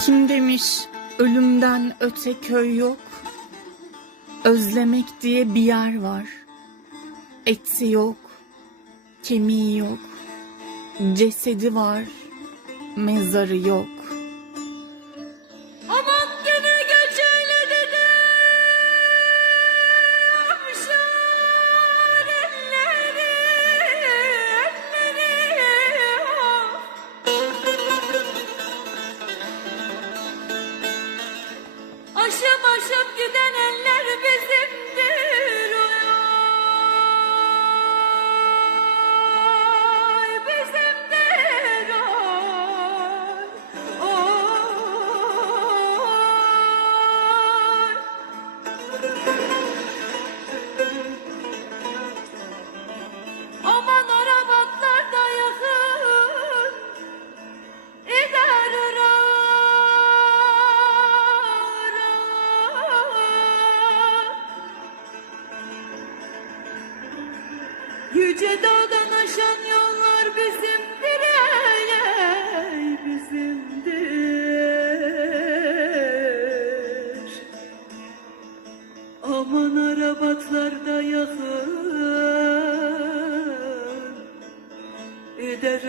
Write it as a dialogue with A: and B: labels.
A: Kim demiş ölümden öte köy yok? Özlemek diye bir yer var. Eti yok, kemiği yok. Cesedi var, mezarı yok.
B: Aşıp aşıp giden eller Yüce dağdan aşan yollar bizimdir ey, bizimdir. Aman arabatlar da yakın Eder